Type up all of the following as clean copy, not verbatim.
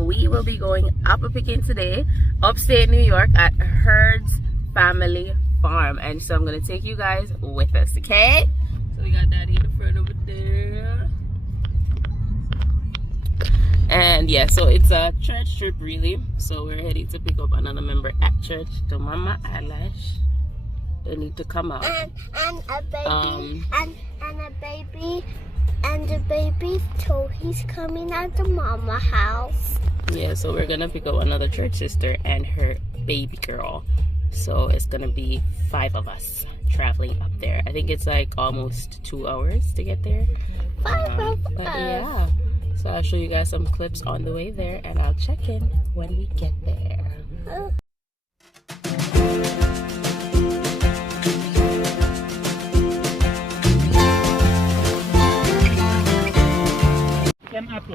we will be going apple picking today, upstate New York at Hurds Family Farm. And so I'm gonna take you guys with us, okay? So we got Daddy in the front over there. And yeah, so it's a church trip really. So we're heading to pick up another member at church, to Mama Eyelash. They need to come out. And a baby, and the baby so he's coming at the mama house. Yeah, so we're gonna pick up another church sister and her baby girl. So it's gonna be 5 of us traveling up there. I think it's like almost 2 hours to get there. 5 of but us. Yeah. So I'll show you guys some clips on the way there, and I'll check in when we get there.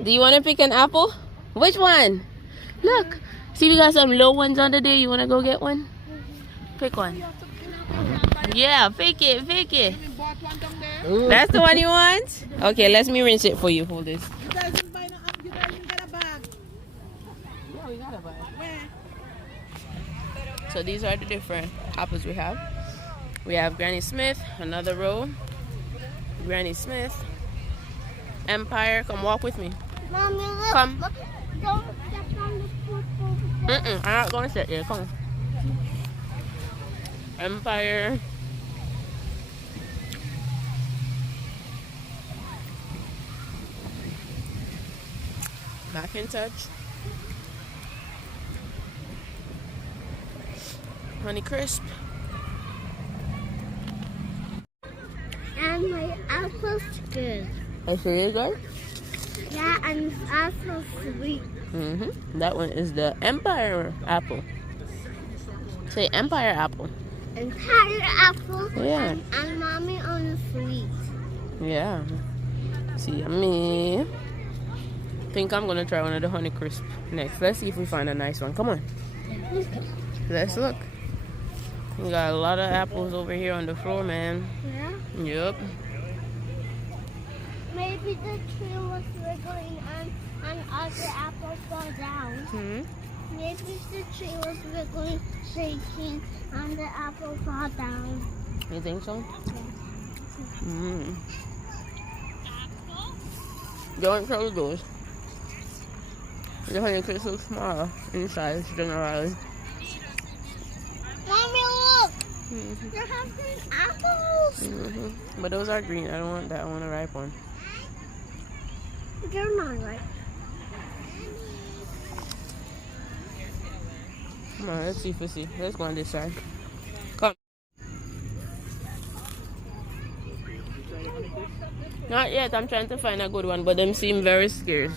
Do you want to pick an apple? Which one? Look. See, we got some low ones under there. You want to go get one? Pick one. Yeah, pick it, pick it. That's the one you want? Okay, let me rinse it for you. Hold this. You guys didn't get a bag. Yeah, we got a bag. So these are the different apples we have. We have Granny Smith, another row. Granny Smith. Empire, come walk with me. Mommy, look. Come. Look. Don't step on the food. I'm not going to sit there. Come. Empire. Macintosh. Honey Crisp. And my apple's good. I see you good? Yeah, and it's also sweet. That one is the Empire apple. Say Empire apple. Entire apple. Yeah. And mommy on the sweet. Yeah. See me. Think I'm gonna try one of the Honey Crisp next. Let's see if we find a nice one. Come on. Let's look. We got a lot of apples over here on the floor, man. Yeah? Yep. Maybe the tree was wiggling and other apples fall down. Maybe the tree was wiggling, shaking, and the apple fall down. You think so? Don't close those. The Honey Crisp looks smaller in size generally. Mommy, look! They have green apples! But those are green. I don't want that. I want a ripe one. They're not right. Come on, let's see if we see. Let's go on this side. Come. Not yet. I'm trying to find a good one, but them seem very scarce.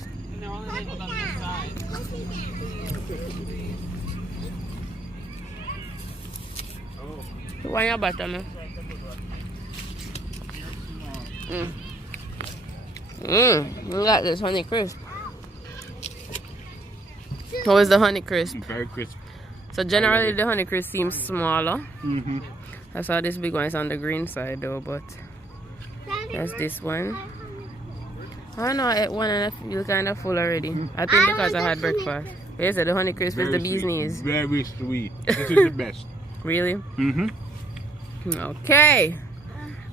Why your butter, man? Look at this Honey Crisp. How is the Honey Crisp? Very crisp. So generally the Honey Crisp seems smaller. I saw this big one is on the green side though, but that's this one. I know I ate one and I feel kind of full already. I think because I had breakfast. Yes, the Honey Crisp is the bee's knees. Very sweet. This is the best. Really? Okay.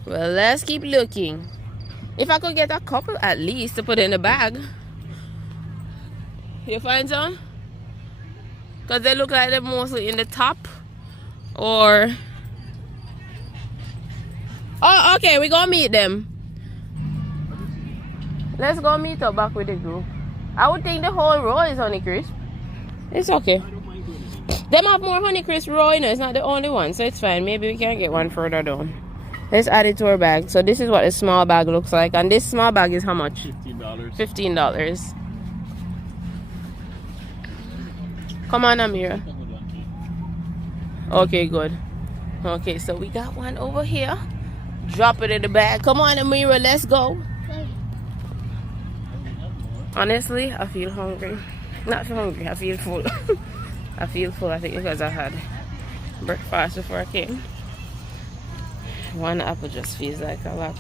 Well, let's keep looking. If I could get a couple at least to put in the bag. You find some? Because they look like they're mostly in the top. Or... Oh, okay. We're going to meet them. Let's go meet up back with the group. I would think the whole row is Honey Crisp. It's okay. Them have more Honey Crisp row, you know. It's not the only one, so it's fine. Maybe we can get one further down. Let's add it to our bag. So this is what a small bag looks like. And this small bag is how much? $15. $15. Come on, Amira. Okay, good. Okay, so we got one over here. Drop it in the bag. Come on, Amira, let's go. Honestly, I feel hungry. Not hungry, I feel full. I feel full, I think, because I had breakfast before I came. One apple just feels like a lot.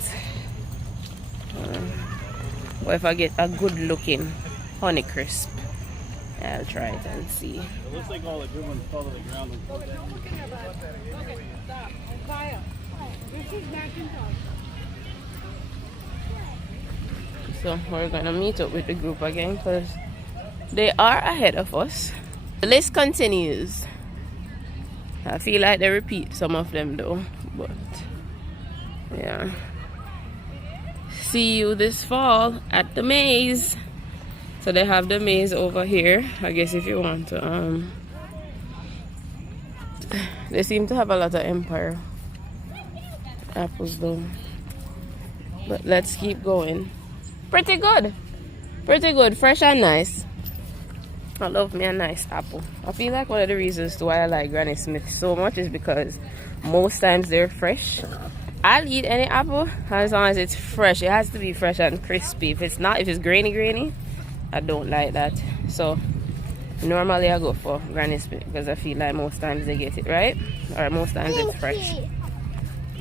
What if I get a good looking Honey Crisp? I'll try it and see. It looks like all the good ones fall to the ground. So we're gonna meet up with the group again because they are ahead of us. The list continues. I feel like they repeat some of them though, but yeah. See you this fall at the maze. So they have the maze over here. I guess if you want to they seem to have a lot of Empire apples though. But let's keep going. Pretty good. Pretty good. Fresh and nice. I love me a nice apple. I feel like one of the reasons why I like Granny Smith so much is because most times they're fresh. I'll eat any apple as long as it's fresh. It has to be fresh and crispy. If it's not, if it's grainy, I don't like that. So normally I go for Granny Smith because I feel like most times they get it right, or most times it's fresh.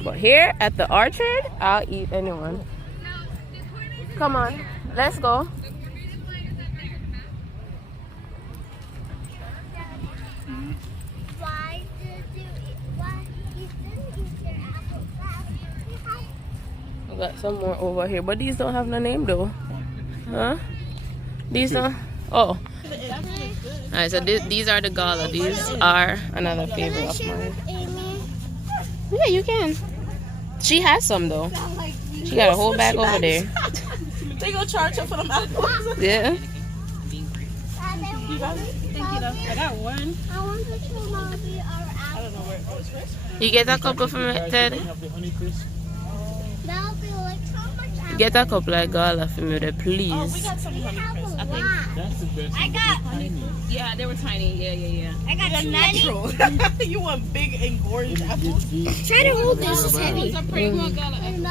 But here at the orchard, I'll eat anyone. Come on, let's go. I got some more over here, but these don't have no name though. Huh? These don't. Oh. Alright, so these are the gala. These are another favorite of mine. Yeah, you can. She has some though. She got a whole bag over there. They gonna charge her for them apples. Yeah. I got one. I want to show Mommy our I don't know where. Oh, it's fresh? You get a couple from it, Ted? That'll be like how much apple? Get a couple of gala for me, there, please. Oh, we got some honey crisp. I think That's the best. I got honey. Yeah, they were tiny. Yeah. I got They're natural. You want big engorged apples? Try to hold this. It's heavy.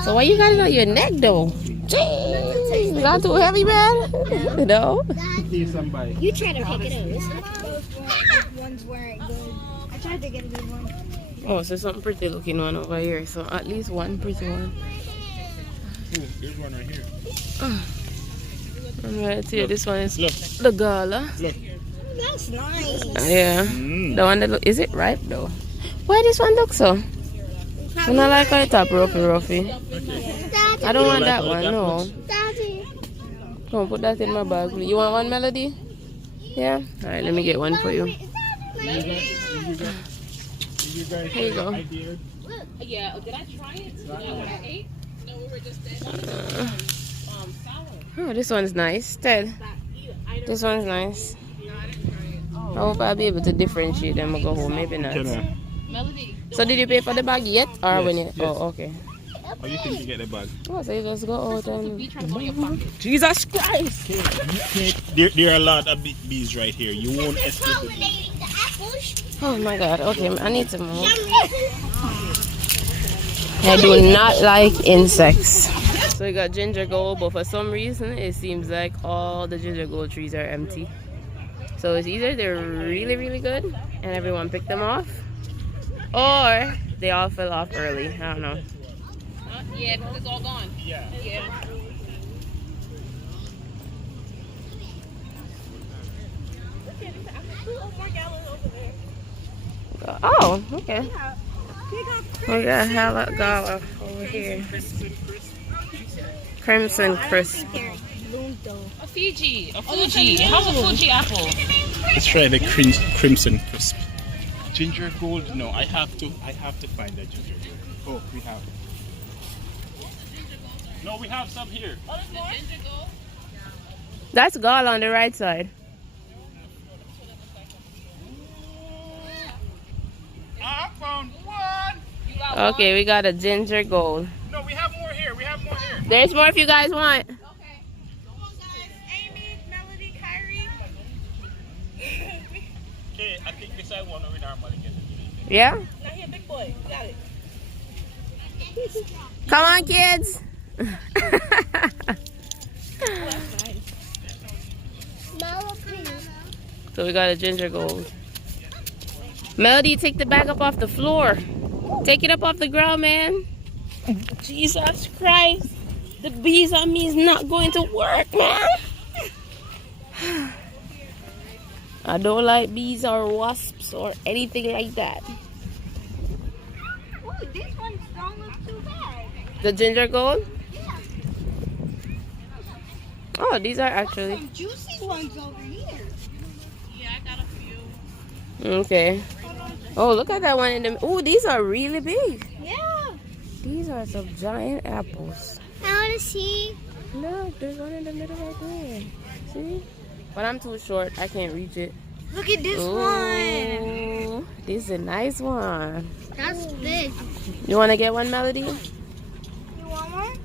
So why you got it on your neck though? Jeez, not too heavy, man. No. Somebody. You try to pick it up. Those ones weren't good. I tried to get a good one. Oh, so some pretty looking one over here. So at least one pretty one. There's one right here. And right here, this one is Look. the gala. Look. That's nice. Yeah. The one that look, is it ripe though? Why this one look so? I don't like how it top roughy. I don't want that one, no. Daddy. Come on, put that in my bag, please. You want one, Melody? Yeah? Alright, let me get one for you. You guys Here you go. Yeah. Did I try it? Yeah, what I ate? No, we were just sour. Oh, this one's nice. Ted, this one's nice. I hope I'll be able to differentiate them and go home. Maybe not. Melody. So did you pay for the bag yet? Or when you... yes. Oh, okay. How do you think you get the bag? Oh, so you just go out and... Be trying to go in your pocket. Jesus Christ! There are a lot of bees right here. You won't escape the bees. Pollinating the apples. Oh my God. Okay, I need to move. I do not like insects. So we got ginger gold, but for some reason it seems like all the ginger gold trees are empty. So it's either they're really, really good and everyone picked them off, or they all fell off early. I don't know. Yeah, because it's all gone. Yeah. Oh, okay. We got hella gala over here. Crimson crisp. A Fuji. How's a Fuji apple? Let's try the crimson crisp. Ginger gold? No, I have to find that ginger gold. Oh, we have. No, we have some here. Oh, there's more? Ginger gold? That's gala on the right side. I found one. You got Okay, we got a ginger gold. No, we have more here. There's more if you guys want. one? Okay. Come on, guys. Amy, Melody, Kyrie. Okay, I think this is one we normally get. Yeah? Now here, big boy. You got it. Come on, kids. So we got a ginger gold. Melody, take the bag up off the floor. Take it up off the ground, man. Jesus Christ. The bees on me is not going to work, man. I don't like bees or wasps or anything like that. Oh, this one don't look too bad. The ginger gold? Yeah. Oh, these are actually. Some juicy ones over here. Yeah, I got a few. Okay. Oh, look at that one in the. Oh, these are really big. Yeah. These are some giant apples. I want to see. Look, there's one in the middle right there. See? But I'm too short. I can't reach it. Look at this one. Ooh, this is a nice one. That's big. You want to get one, Melody? You want one?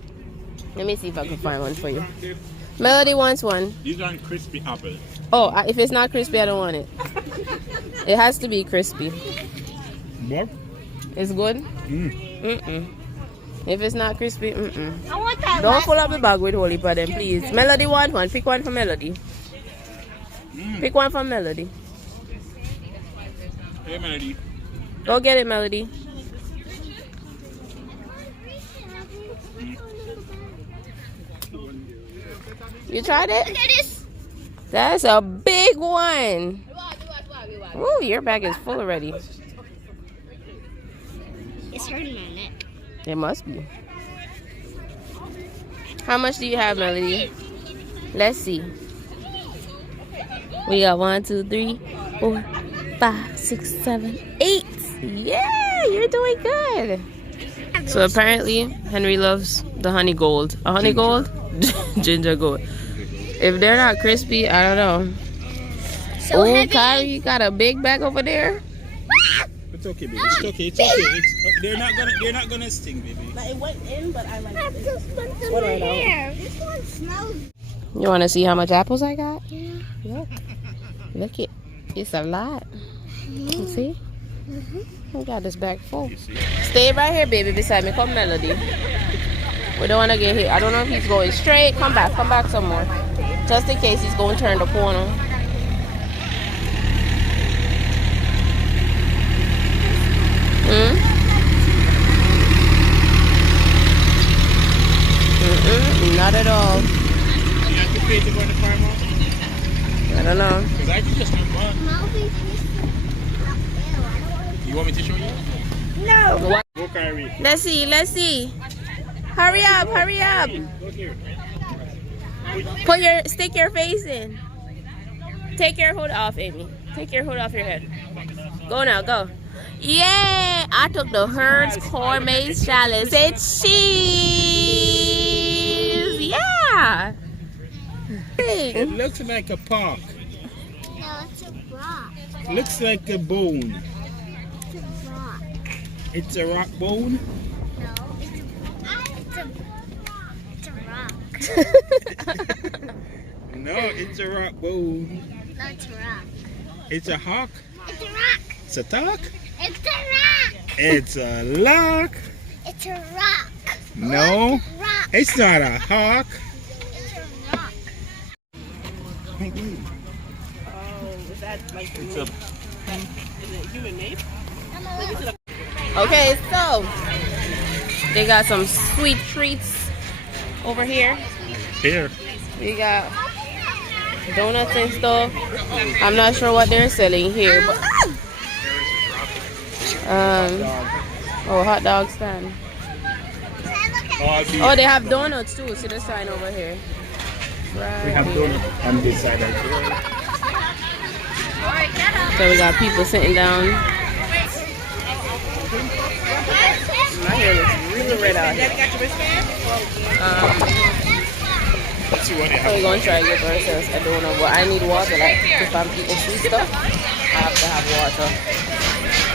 Let me see if I can find one for you. Melody wants one. These are crispy apples. Oh, if it's not crispy, I don't want it. It has to be crispy. What? It's good? Mm. If it's not crispy, I want that. Don't fill up the bag with holy for them, please. Melody want one. Pick one for Melody. Pick one for Melody. Hey, Melody. Go get it, Melody. You tried it? Look at this. That's a big one. Ooh, your bag is full already. It's hurting my neck. It must be. How much do you have, Melody? Let's see. We got 1, 2, 3, 4, 5, 6, 7, 8. Yeah, you're doing good. So apparently, Henry loves the honey gold. A honey gold? Ginger gold. If they're not crispy, I don't know. So Oh, heavy. Kyrie, you got a big bag over there? It's okay, baby. It's okay. It's okay. They're not gonna sting, baby. It went in, but I like I just put them in my hair. This one smells. You want to see how much apples I got? Yeah. Look. Look it. It's a lot. You see? I got this bag full. Stay right here, baby, beside me. Come, Melody. We don't want to get hit. I don't know if he's going straight. Come back some more. Just in case he's going to turn the corner. Not at all. You have to pay to go to the farmhouse? I don't know. Because I can just do one. You want me to show you? No. Go, Kyrie. Let's see. Hurry up. Go here. Stick your face in. Take your hood off, Amy. Take your hood off your head. Go now, go. Yeah, I took the Hurds corn maze challenge. It's cheese. Yeah. It looks like a park. No, it's a rock. Looks like a bone. It's a rock. It's a rock bone. No, it's a rock. No, it's a rock bone. No, it's a rock. It's a hawk. It's a rock. It's a talk. It's a rock. It's a lock. It's a rock. No, Look, rock. it's not a hawk. It's a rock. is that like It's a human nape? Okay, so they got some sweet treats over here. pear. We got donuts and stuff. I'm not sure what they're selling here, but hot dog stand. Oh, they have donuts too. See the sign over here. Right. We have donuts on this side right here. So we got people sitting down. My hair looks really red out here. Let's see what they So have. we're gonna try to get ourselves a donut, but I need water. Like if I'm eating sweet stuff, I have to have water.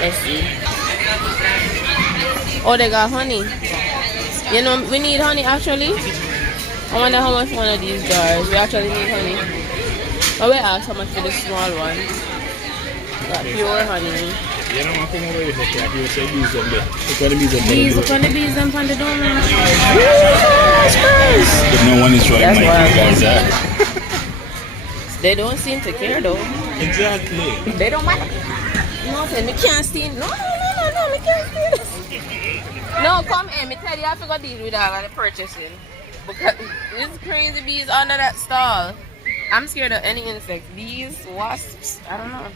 Let's see. Oh, they got honey. You know, we need honey actually. I wonder how much one of these jars. We actually need honey. But we asked how much for the small one. Got pure honey. You know, I'm coming away with it. He will say these are the bees. These are gonna be them on the donut. But no one is trying That's my why guys that. They don't seem to care though. Exactly. They don't matter. No, me can't steal. No, me can't steal. No, come in. Me tell you, I forgot to deal with all of the purchasing. Because this crazy bees under that stall. I'm scared of any insects. Bees, wasps, I don't know.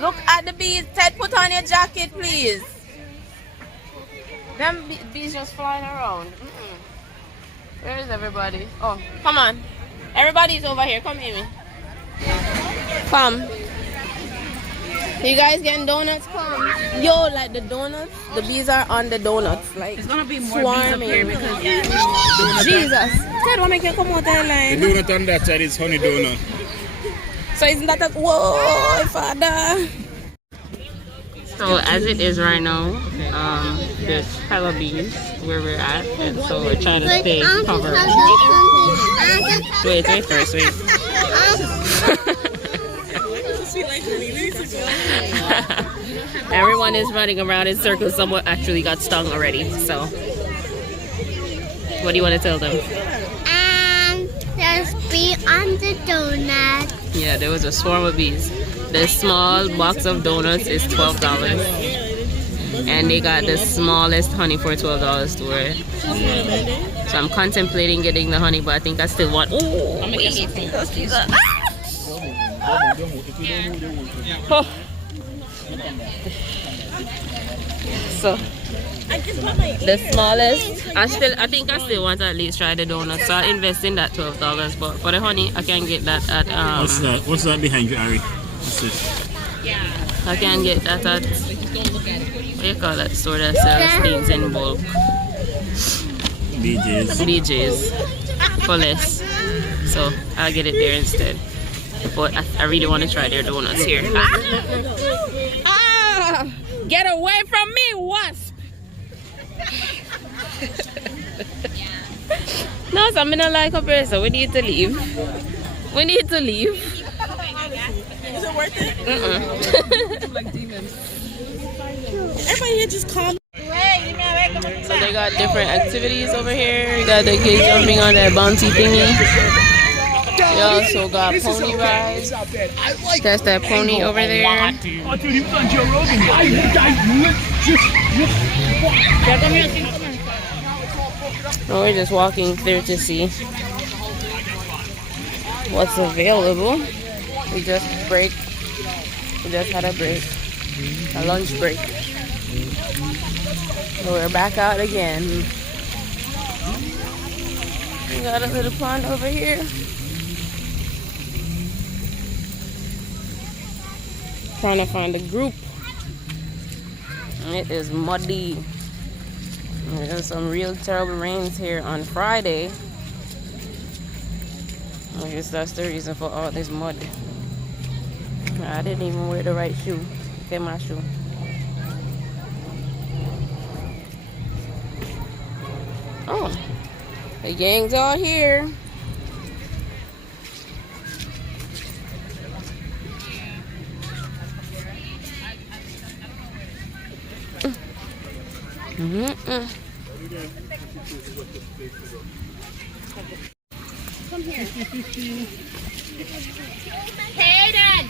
Look at the bees. Ted, put on your jacket, please. Them bees just flying around. Where is everybody? Oh, come on. Everybody's over here. Come, Amy. Come. You guys getting donuts? Come. Yo, like the donuts, the bees are on the donuts. Like, It's gonna be more swarming. bees up here because Jesus. Ted, wanna make you come out there The line? donut on that side is honey donut. So isn't that a whoa, Father? So as it is right now, there's hella bees where we're at, and so we're trying to stay covered. Wait first, wait. Everyone is running around in circles. Someone actually got stung already. So, what do you want to tell them? There's bee on the donut. Yeah, there was a swarm of bees. The small box of donuts is $12, and they got the smallest honey for $12 to wear. So I'm contemplating getting the honey, but I think I still want. Oh, I'm gonna get some. Oh. So the smallest, I think I still want to at least try the donuts. So I'll invest in that $12. But for the honey, I can get that at What's that behind you, Ari? What's this? I can get that at, what do you call that store that sells things in bulk? BJ's for less. So I'll get it there instead. But I really want to try their donuts here. Ah! Get away from me, wasp! No, so I'm not like a person. We need to leave. We need to leave. is it worth it? Like demons. Everybody here just calm. So they got different activities over here. You got the kids jumping on that bouncy thingy. They also got pony rides. That's that pony over there. Oh, we're just walking through to see what's available. We just had a break, a lunch break. So we're back out again. We got a little pond over here. Trying to find a group. It is muddy. There's some real terrible rains here on Friday. I guess that's the reason for all this mud. I didn't even wear the right shoe. Get my shoe. Oh, the gang's all here. Come here. Hayden!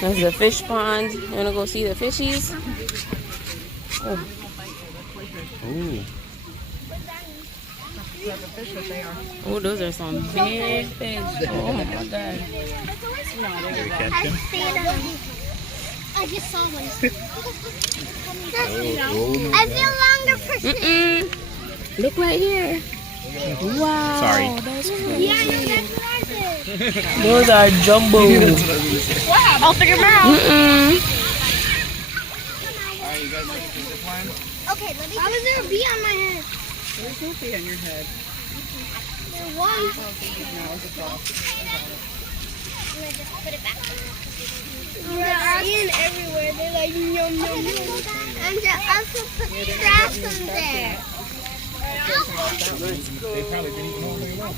There's the fish pond. You wanna go see the fishies? Oh. Ooh. Oh, those are some big fish. Oh my god. I just saw one. I feel longer for Look right here. Wow. Sorry. That's crazy. Yeah, Those are jumbo. wow. I'll figure them out. Okay, let me. How is there a bee on my head? There's no bee on your head. There was. No, it's a dog. And I just put it back. They're being everywhere. They're like yum yum yum. And they also put trash in there. They probably didn't know very well.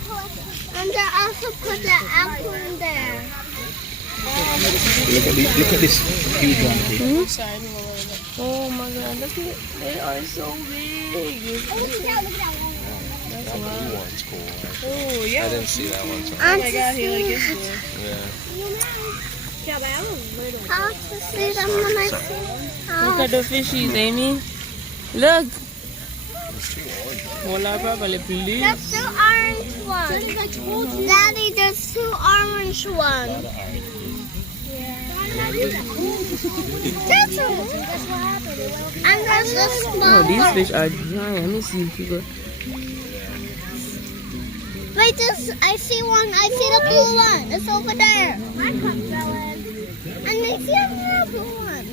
And they also put the apple in there. Look at this huge one here. Oh my god, look at it. They are so big. Oh, look at that one. That blue one's cool. Oh, yeah. I didn't see that one. So. Oh my god, he like is cool. Yeah. How to see them when I see Look at the fishies, Amy. Look. It's too old. Hold on properly, please. There's two orange ones. Daddy, there's two orange ones. That's what happened. And there's a small Oh, these one. fish are giant. Let me see if you go. Wait, I see one. I see the blue one. It's over there. I can fell in. And I see another blue one.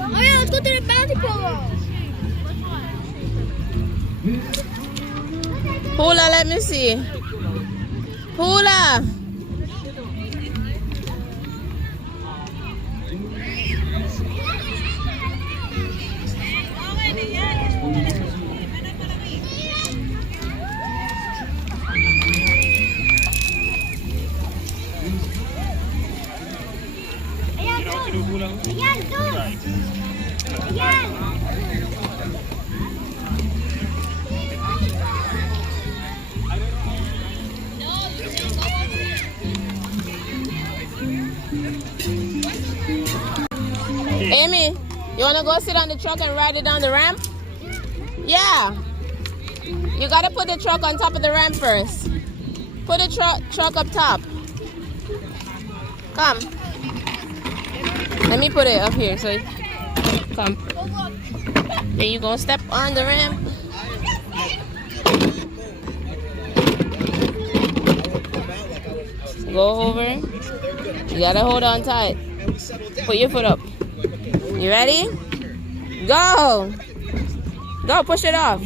Oh yeah, let's go to the bounty polo. Hula, let me see. Hula. Amy, you wanna go sit on the truck and ride it down the ramp? Yeah. You gotta put the truck on top of the ramp first. Put the truck up top. Come. Let me put it up here so come. Then you gonna step on the ramp. Go over. You gotta hold on tight. Put your foot up. You ready? Go! Go, push it off.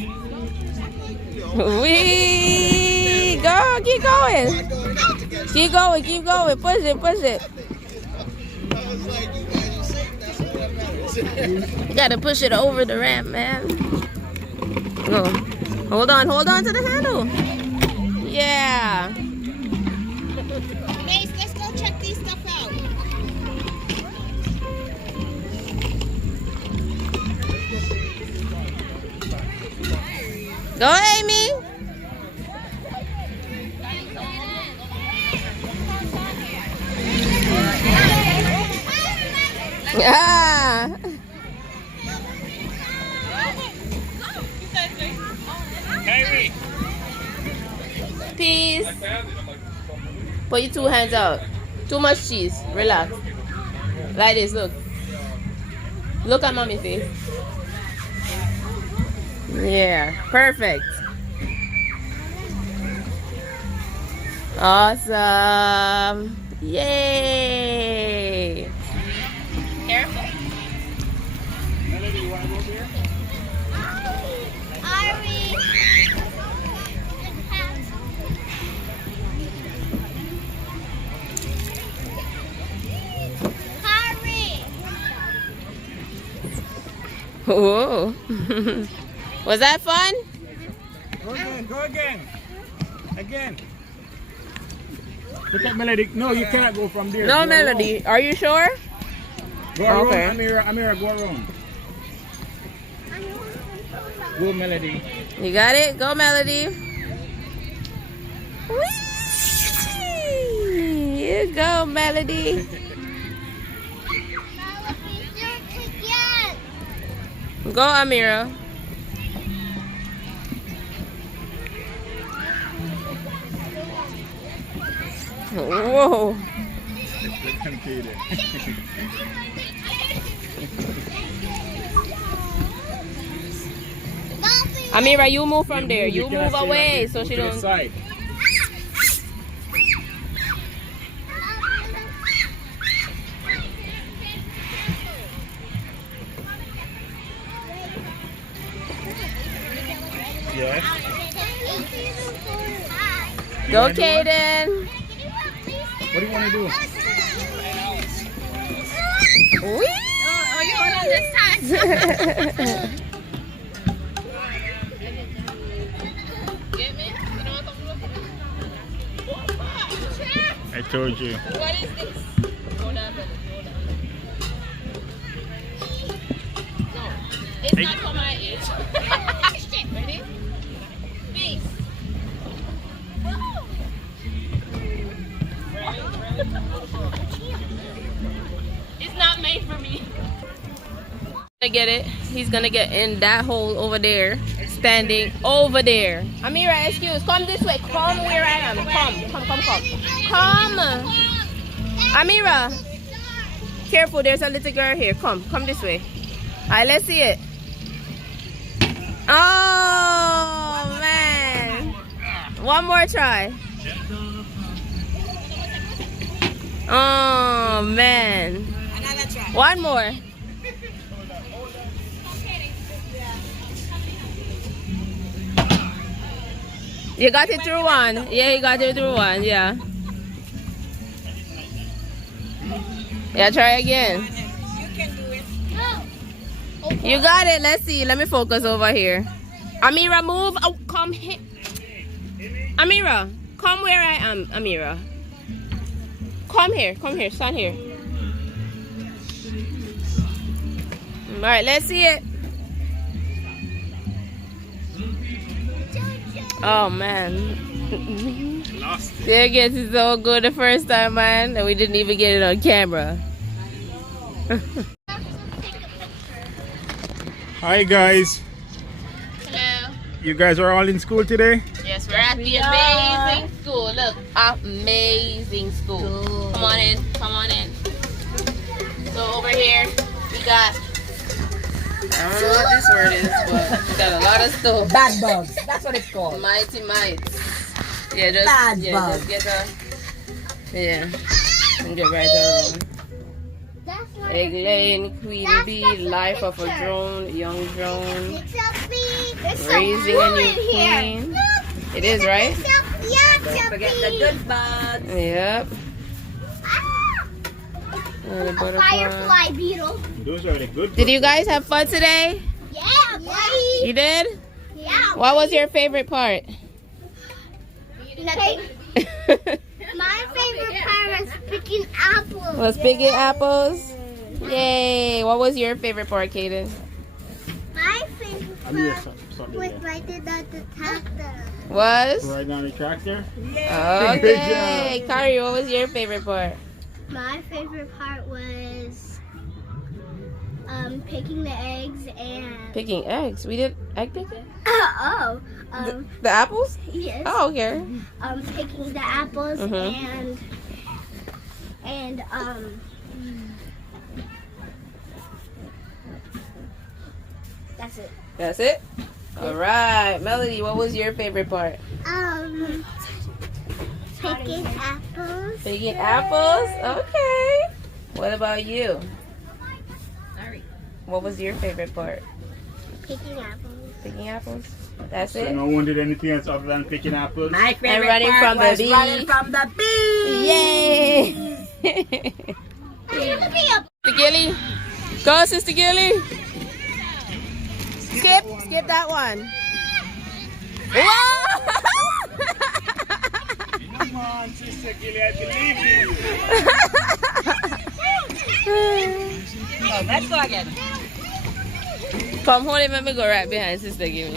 Wee! Go, keep going. Keep going, keep going. Push it, push it. You gotta push it over the ramp, man. Go. Hold on to the handle. Yeah. Mace, let's go check these stuff out. Go, Amy. Ah. Peace. Put your two hands out. Too much cheese. Relax. Like this, look. Look at mommy's face. Yeah, perfect. Awesome. Yay. Careful. Whoa. Was that fun? Go again, go again. Again. Look at Melody. No, you cannot go from there. No, Go Melody. around. Are you sure? Go around, Okay. Amira, go around. Go, Melody. You got it? Go, Melody. Whee! You go, Melody. Go, Amira. Whoa. Amira, you move from there. You move away so she don't. Yes. Go, Kaden. What do you want to do? Whee! Oh, you want on this side? Get me? I told you. What is this? Hold on, hold on. No, it's not for my age. Ready? get it. He's gonna get in that hole over there. Standing over there. Amira, excuse. Come this way. Come where I am. Come. Amira. Careful, there's a little girl here. Come this way. Alright, let's see it. Oh man. One more try. Oh man. One more. You got it through one. Yeah, you got it through one. Yeah. Yeah, try again. You got it. Let's see. Let me focus over here. Amira, move. Oh, come here. Amira, come where I am. Amira. Come here. Stand here. All right, let's see it. Oh man. They get it so good the first time, man, and we didn't even get it on camera. Hi guys. Hello. You guys are all in school today? Yes, we're at the amazing school. Look, amazing school. Come on in. So over here we got, I don't know what this word is, but we got a lot of stuff. Bad bugs. That's what it's called. Mighty mites. Yeah, just get a, and get right around. Egg laying, queen bee, life of a drone, young drone, raising a new queen. It is, right? Don't forget the good bugs. Yep. And a Firefly beetle. Those are the good. Did you guys have fun today? Yeah, buddy. You did? Yeah. What was your favorite part? Nothing. My favorite part was picking apples. Was picking apples? Yay! What was your favorite part, Kaden? My favorite part was riding on the tractor. Was? Right on the tractor? Okay. Kari, what was your favorite part? My favorite part was picking the eggs and Picking eggs. We did egg picking? the The apples? yes. Oh, okay. Picking the apples Mhm. and that's it. That's it? Alright. Melody, what was your favorite part? Picking apples. Picking apples? Okay. What about you? What was your favorite part? Picking apples. Picking apples? That's So it? no one did anything else other than picking apples? My favorite running part from the was bee. running from the bee. Yay! Sister Gilly? Go, Sister Gilly! Skip that one. Whoa! Come on, Sister Gilly, I believe you. Let's go again. Come, hold it, let me go right behind Sister Gilly.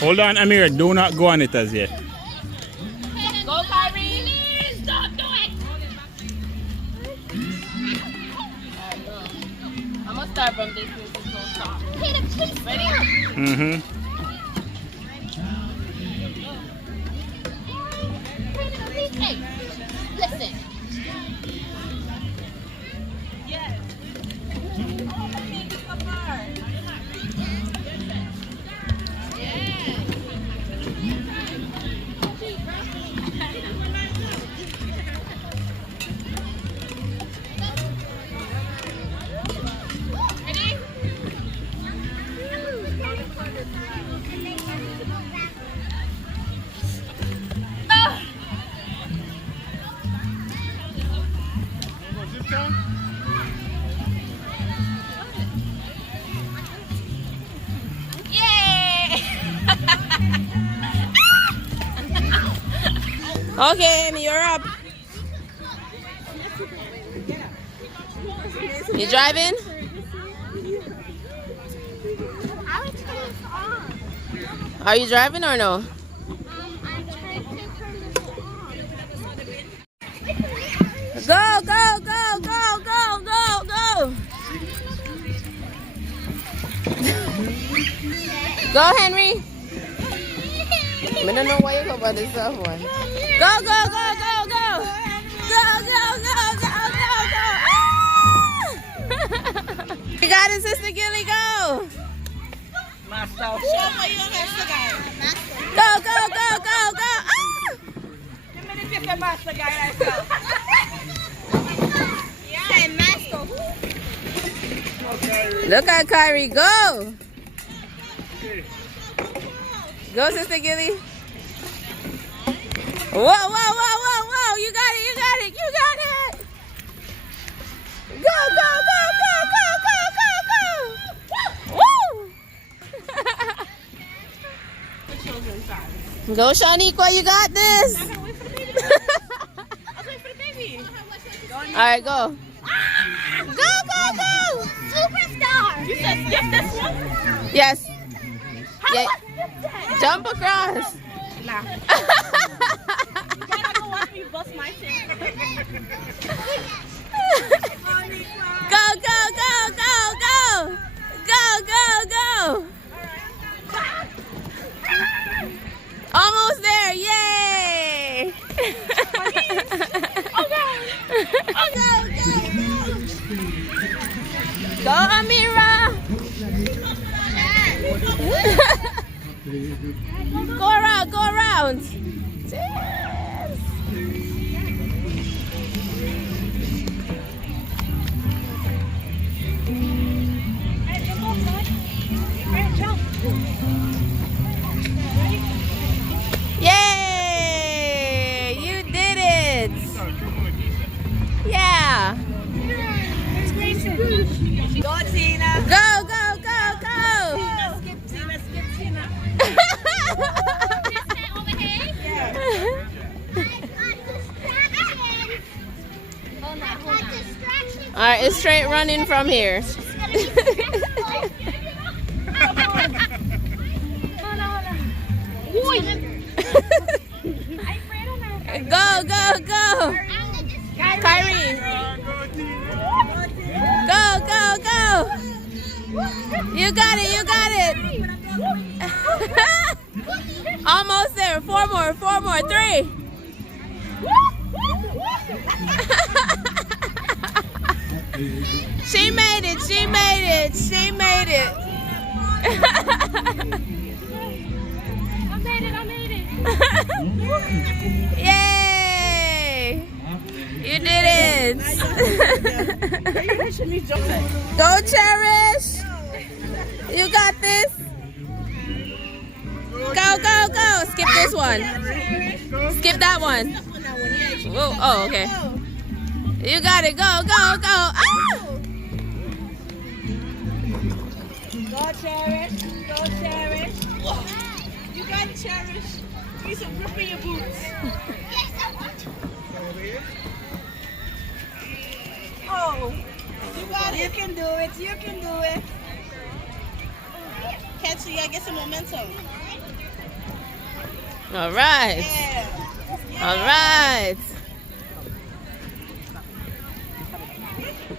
Hold on, Amira, do not go on it as yet. Go, Kyrie! Please don't do it! I'm gonna start from this one. Ready? Mm-hmm. Hey, listen. Okay, Amy, you're up. You driving? How is this on? Are you driving or no? I'm trying to turn this on. Go, Henry. I don't know why you go by this stuff one. Go, go, go, go, go. Go, go, go, go, go, go. Ah! You got it, Sister Gilly, go. Master. Go, go, go, go, go. Ah! Master guy myself. Yeah, master. Look at Kyrie, go. Go, Sister Gilly. Whoa, whoa, whoa, whoa, whoa. You got it, you got it, you got it. Go, go, go, go, go, go, go, go. Woo! Go, Shaniqua, you got this. Alright, go. Go, go, go. Superstar. You said skip this one? Yes. Yeah. Jump across. Nah. You gotta go watch me bust my tail. Go, go, go, go, go. Go, go, go. Almost there. Yay. Go, Amira. Go around, go around. Cheers. Yay! You did it. Yeah. Go, Tina. Go, go, go, go. Skip, Tina, skip, Tina. All right, it's straight running from here. Go, go, go. Kyrie. Go, go, go. You got it, you got it. Almost there. Four more, 3. She made it, she made it, she made it. I made it. Yay! You did it. Go, Cherish. You got this. Go, go, go. Skip this one. Skip that one. Whoa, oh, okay. You got it. Go, go, go. Ah! Go, Cherish. Go, Cherish. You got it, Cherish. Need some grip in your boots. Oh, you got it. You can do it. You can do it. Catch you. Gotta get some momentum. All right. Yeah. All right.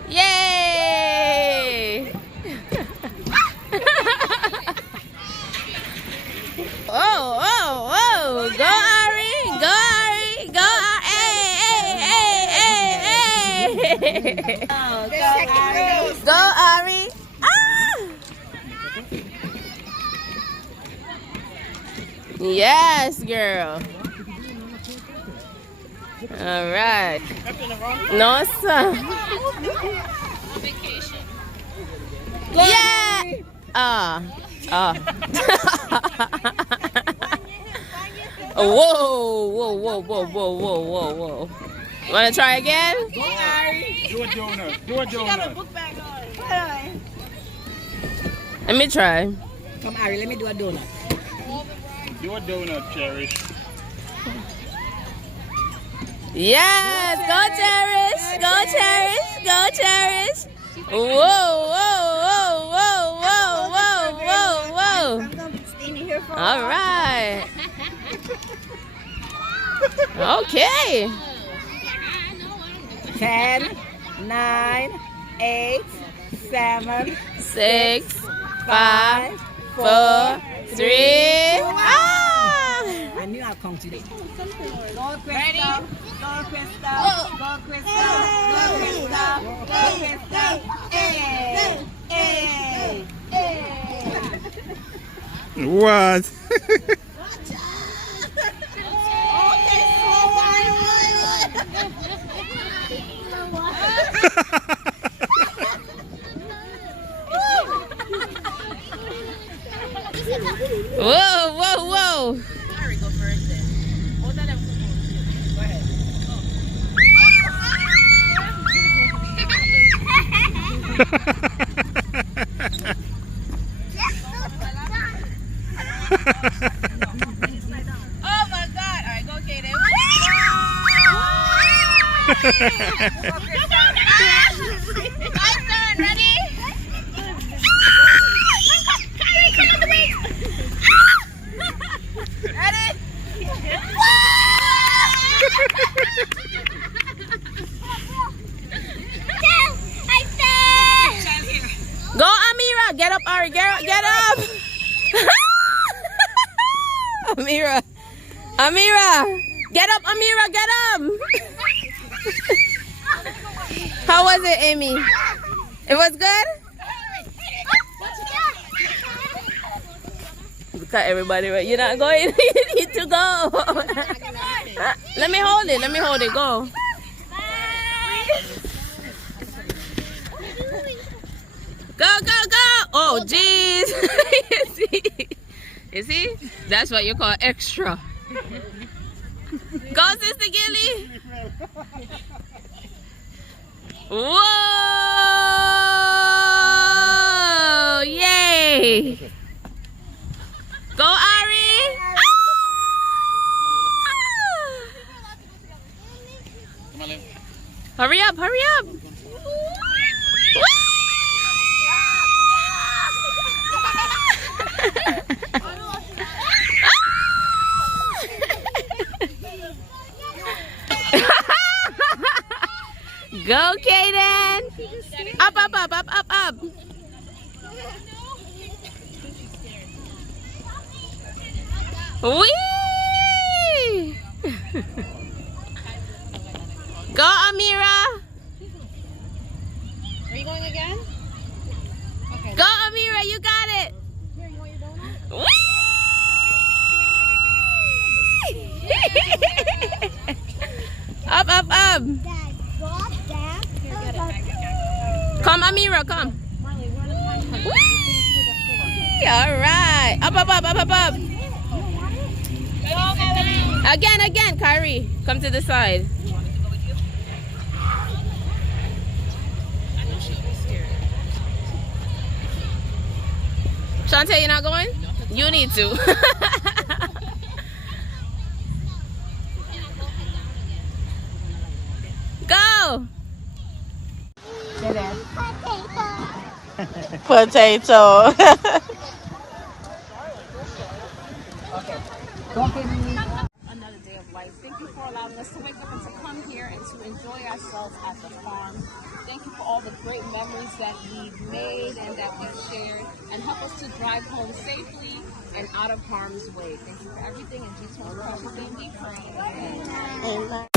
Yay! Oh, oh, oh! Go, Ari! Go, Ari! Go, Ari! Hey, hey, hey, hey! Go, Ari! Ah! Yes, girl. All right. No, sir. Yeah. Whoa, whoa, whoa, whoa, whoa, whoa, whoa, whoa. Wanna try again? Do a donut. Do a donut. Book bag on. Let me try. Come, Ari, let me do a donut. Do a donut, Cherish. Yes, go Cherish, go Cherish, go Cherish. Whoa, whoa, whoa, whoa, whoa, whoa, whoa, whoa. I'm going to stay here for All right. Okay. 10, 9, 8, 7, 6, 5, 4, 3. Ah! I knew I'd come today. Go, Crystal. Go, Crystal. Go, Crystal. Go, Crystal. Go, Crystal. Hey. Hey. Hey. What? Whoa, whoa, whoa. Sorry, go first then. Hold on, go ahead. Oh my God! All right, go, Kaden. My turn. Ready? Go, Amira. Get up, Ari. Get up. Amira. Amira. Get up, Amira. Get up. How was it, Amy? It was good? Look at everybody. You're not going. You need to go. Let me hold it. Let me hold it. Go. Go, go, go. Oh, jeez. You see? That's what you call extra. Go, Sister Gilly. Whoa. Yay. Go, Ari. Come on, Liv. Hurry up, hurry up. Go, Kaden. Up, up, up, up, up, up. Whee! Go, Amira. Are you going again? Okay. Go, Amira. You got it. Here, you want your donut? Whee! Up, up, up. Come, Amira, come. Marley, we're on a time. Whee! All right. Up, up, up, up, up, up. Again, again, Kyrie. Come to the side. Shantae, you're not going? You need to. Go. Potato. Another day of life. Thank you for allowing us to wake up and to come here and to enjoy ourselves at the farm. Thank you for all the great memories that we've made and that we've shared, and help us to drive home safely and out of harm's way. Thank you for everything. In Jesus' precious name we pray. Amen. Amen.